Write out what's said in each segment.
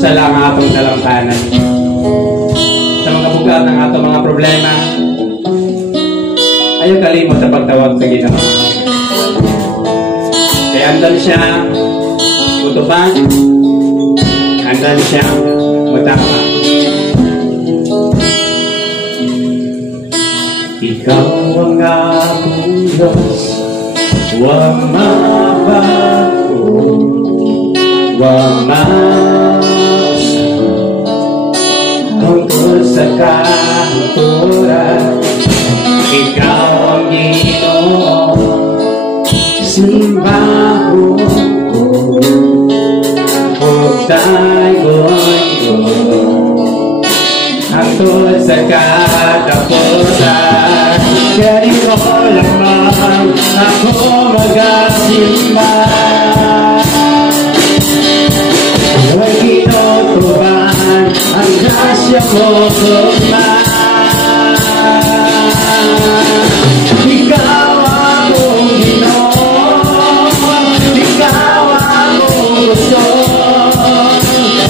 usa lang ang atong talamtanan. Sa mga bugat ng atong mga problema, ayaw kalimot sa pagtawag sa Ginoo. Kaya andal siya utuban, andal siya matama. Ikaw ang akong Diyos, huwag mabago, huwag mausa, tungkol sa kahaturan. Ikaw ang Ginoo, simbaho ko, huwag tayo'y ko, hangtod sa katapusan. Kaya di ko lamang ako mag-asimba, huwag kinutuban ang grasya mo kumang. Ikaw akong Ginoo, ikaw akong gusto,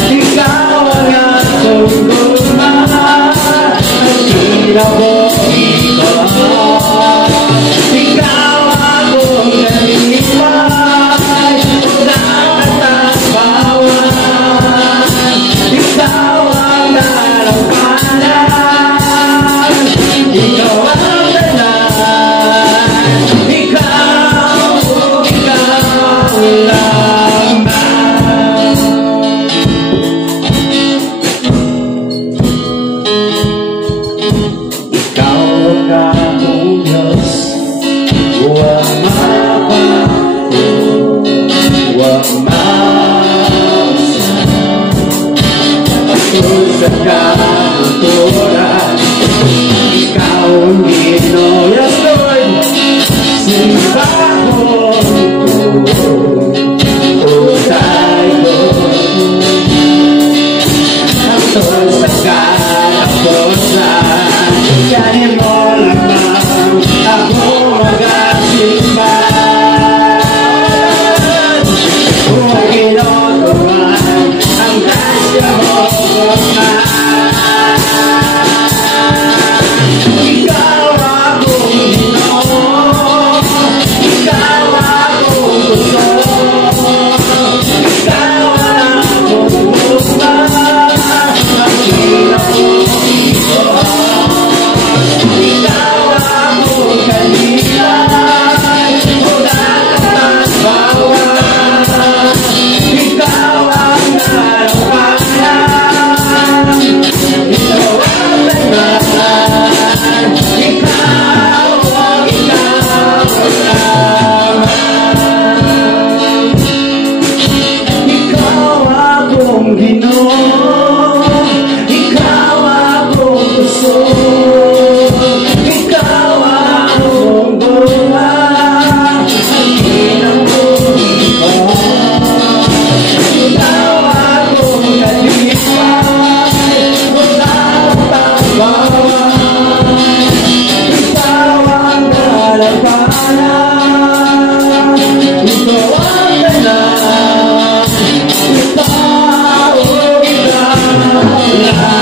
ikaw ang akong gumahal, ang kinabuhi ko. Ikaw akong nalilipay, nagtatapawan, ikaw ang nalampanan, ikaw ang dalan, ikaw lamang. Ikaw ang akong Diyos, huwag mabago, huwag mausa, tungkol sa kahaturan. Ikaw ang Ginoo, yes Lord, simbaho ko, utay ko, hangtod sa katapusan. Kanin mo lamang ako mag-asimba, huwag kinutuban ang grasya mo kumang. Ikaw akong Ginoo, ikaw akong gusto, ikaw ang akong gumahal, ang kinabuhi ko. Ikaw akong kalipay, nagtatapawan, ikaw ang nalampanan, ikaw ang dalan, ikaw lamang. Ikaw akong Ginoo, ikaw akong gusto, ikaw akong gumahal, ang kinabuhi ko. Ikaw akong kalipay, nagtatapawan, ikaw ang nalampanan, ikaw ang dalan, ikaw lamang.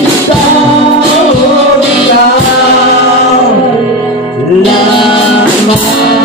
Ikaw lamang.